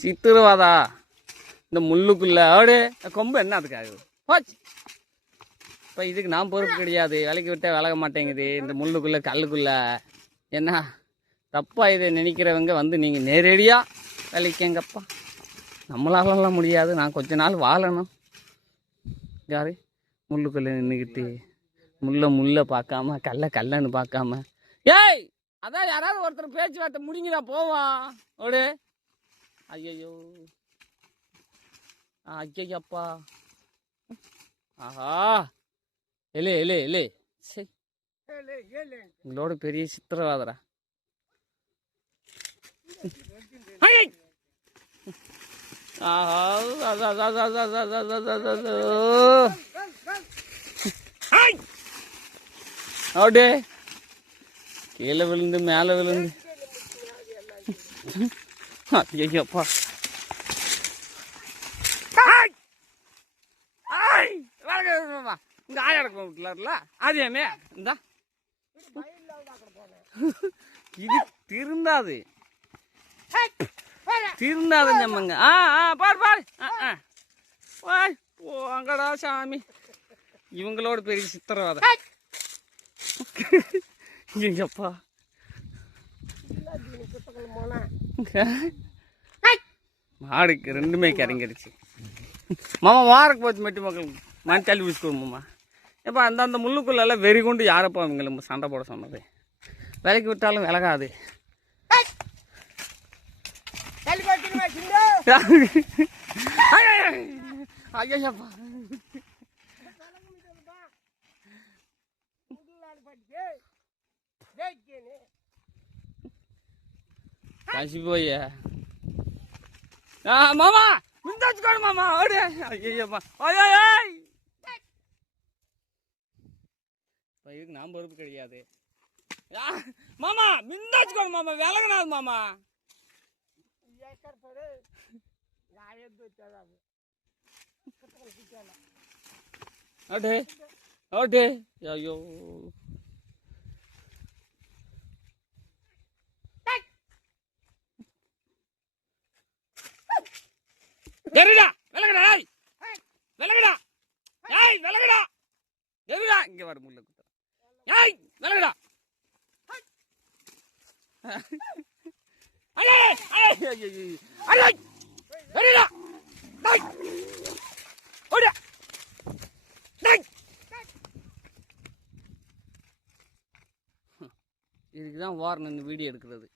சித்திரவாதா இந்த முள்ளுக்குள்ள ஆடு கொம்பு என்ன அதுக்காக போச்சு. இப்போ இதுக்கு நான் பொறுப்பு கிடையாது. விலைக்கு விட்டால் விலக மாட்டேங்குது இந்த முள்ளுக்குள்ளே கல்லுக்குள்ள. என்ன தப்பா இதை நினைக்கிறவங்க வந்து நீங்கள் நேரடியாக விலைக்கங்கப்பா. நம்மளாலலாம் முடியாது. நான் கொஞ்ச நாள் வாழணும். யாரு முள்ளுக்குள்ளே நின்றுக்கிட்டு முள்ளை பார்க்காம கல்லன்னு பார்க்காம. ஏய் அதான் யாராவது ஒருத்தர் பேச்சுவார்த்தை முடிங்கடா போவான் ஓடு. ஐயோ ஐயப்பா. ஆஹா எலே எலே எலே சரி உங்களோட பெரிய சித்திரவாதரா. அப்படியே கீழே விழுந்து மேலே விழுந்து. ஐயப்பா இங்க ஆயா இருக்கல அதேமே இந்த இது திருந்தாது திருந்தாதம்மங்க. பாரு பாரு போங்கடா சாமி. இவங்களோட பெரிய சித்திரவாதம். எங்கப்பா மாடுக்கு ரெண்டுமே கறங்கிடுச்சு மாமா. வாரக்கு போச்சு மெட்டி மக்களுக்கு மணி தள்ளி வச்சுக்கோமாம்மா. எப்போ அந்த முள்ளுக்குள்ளெல்லாம் வெறி கொண்டு யாரப்பா இவங்களை சண்டை போட சொன்னது. விலைக்கு விட்டாலும் விலகாது. ஐயப்பா கசி போய் மாமா மிந்தாச்சுக்கோடு மாமா ஓடு. ஐயப்பா இதுக்கு நான் பொறுப்பு கிடையாது. மாமா மிந்தாச்சுக்கோடு மாமா விலகனாது மாமா. ஓடு ஐயோ வெறுடா விலகடா விலகடா ஏய் விலகடா வெறுடா இங்க வர முள்ள குத்த ஏய் விலகடா. அடே அடே அடே வெறுடா டேய் ஓடு டேய். இதுக்கு தான் வார் நின்று வீடியோ எடுக்கிறது.